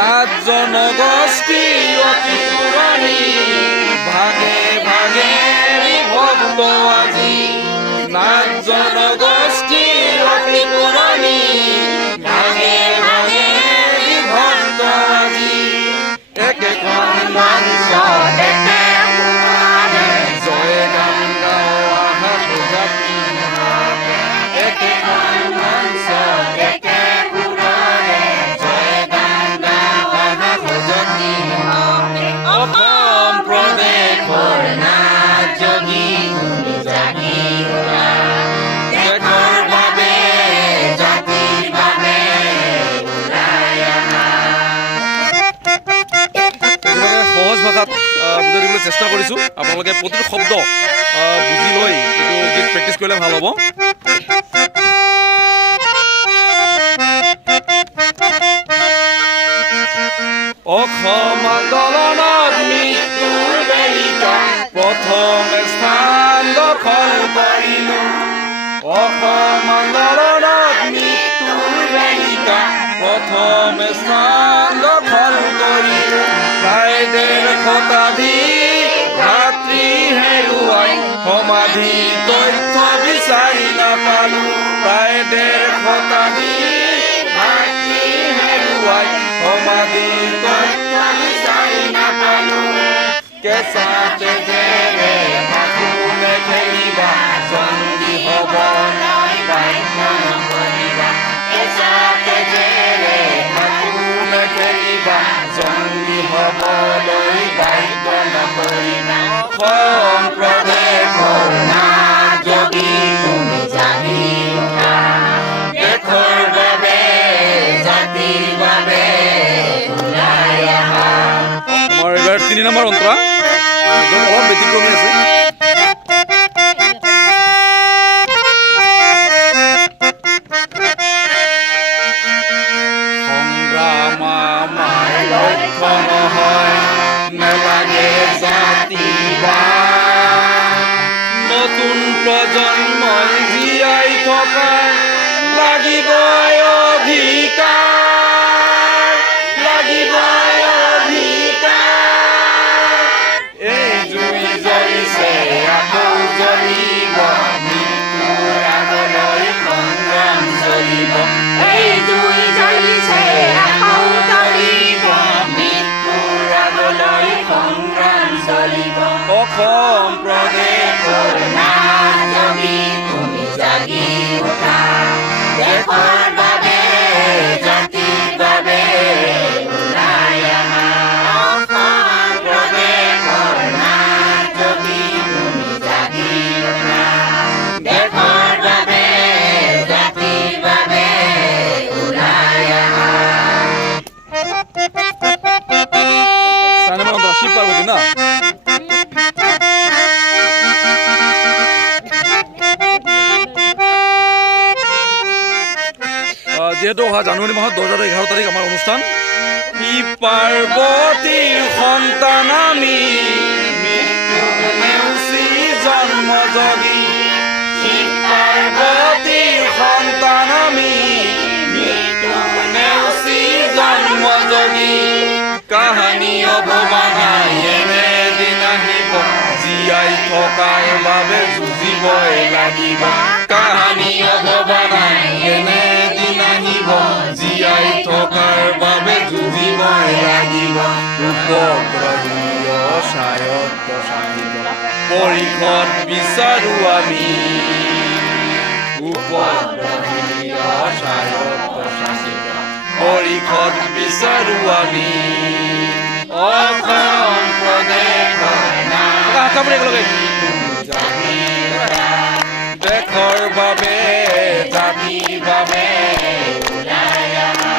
নাথ জনগোষ্ঠী অতি পুৰণি ভাগে ভাগে বিভক্ত আজি নাথ জনগোষ্ঠী অতি পুৰণি ভাগে ভাগে বিভক্ত আজি একেখন মঞ্চত একে সুৰৰে জয় গান গাওঁ আহা প্ৰজাতি একেখন মঞ্চত একে সুৰৰে জয় গান গাওঁ আহা প্ৰজাতি অসম প্ৰদেশৰ নাথ যোগী তুমি জাগি উঠা দেশৰ বাবে জাতিৰ বাবে ওলাই আহা। সহজ ভাষাত বুজাই দিবলৈ চেষ্টা কৰিছোঁ আপোনালোকে প্ৰতিটো শব্দ বুজি লৈ এইটো গীত প্ৰেক্টিছ কৰিলে ভাল হ'ব। অসম আন্দোলনত মৃত্যুৰ বেলিকা প্ৰথম স্থান দখল কৰিলোঁ অসম আন্দোলনত মৃত্যুৰ বেলিকা প্ৰথম স্থান দখল কৰিলোঁ প্ৰায় ১.৫ শতাধিক ভাতৃ হেৰুৱাই সমাধি তথ্য বিচাৰি নাপালোঁ প্ৰায় ১.৫ শতাধিক ভাতৃ হেৰুৱাই সমাধি তথ্য বিচাৰি নাপালোঁ কেঁচা তেজেৰে ফাকুনে খেলিবা জংগী হ'বলৈ বাধ্য নকৰিবা কেঁচা তেজেৰে ফাকুনে খেলিবা জংগী হ'বলৈ বাধ্য নকৰিবা অসম প্ৰদেশৰ নাথ যোগী তুমি জাগি উঠা দেশৰ বাবে জাতিৰ বাবে ওলাই আহা। আমাৰ এইবাৰ ৩ নম্বৰ অন্তৰা অলপ ব্যতিক্ৰমী আছে। সংগ্ৰাম আমাৰ লক্ষ্য নহয় নেলাগে জাতিবাদ নতুন প্ৰজন্মই জীয়াই থকাৰ লাগিবই অধিকাৰ লাগিবই অধিকাৰ এই জুই জ্বলিছে আকৌ জ্বলিব মৃত্যুৰ আগলৈ সংগ্ৰাম চলিব এই জুই জ্বলিছে আকৌ জ্বলিব মৃত্যুৰ আগলৈ সংগ্ৰাম চলিব অসম প্ৰদেশৰ নাথ যোগী তুমি জাগি উঠা দেশৰ বাবে জাতিৰ বাবে ওলাই আহা অসম প্ৰদেশৰ নাথ যোগী তুমি জাগি উঠা দেশৰ বাবে জাতিৰ বাবে ওলাই আহা। শিৱ পাৰ্বতী না যিহেতু অহা জানুৱাৰী মাহত ১০ আৰু ১১ তাৰিখ আমাৰ অনুষ্ঠান শিৱ পাৰ্বতীৰ সন্তান আমি মৃত্যু নেওচি জন্ম যোগী শিৱ পাৰ্বতীৰ সন্তান আমি মৃত্যু নেওচি জন্ম যোগী কাহানী অৱমানাই এদিন আহিব জীয়াই থকাৰ বাবে যুঁজিবই লাগিব কাহানী অৱমানাই এদিন আহিব জীয়াই থকাৰ বাবে যুঁজিবই লাগিব উপগ্ৰহীয় স্বায়ত্তশাসিত পৰিষদ বিচাৰো আমি উপগ্ৰহীয় স্বায়ত্তশাসিত পৰিষদ বিচাৰো আমি অসম প্ৰদেশৰ নাথ যোগী তুমি জাগি উঠা দেশৰ বাবে জাতিৰ বাবে ওলাই আহা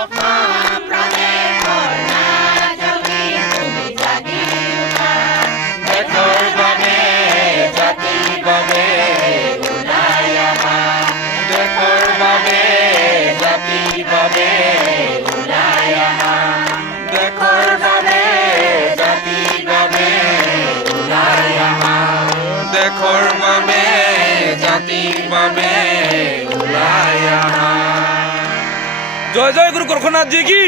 অসম প্ৰদেশৰ নাথ যোগী তুমি জাগি উঠা দেশৰ বাবে জাতিৰ বাবে ওলাই আহা দেশৰ বাবে জাতিৰ বাবে ওলাই আহা দেশৰ বাবে জাতিৰ বাবে ওলাই আহা দেশৰ বাবে জাতিৰ বাবে ওলাই আহা জয় জয় গুৰু গোৰখনাথ জি কি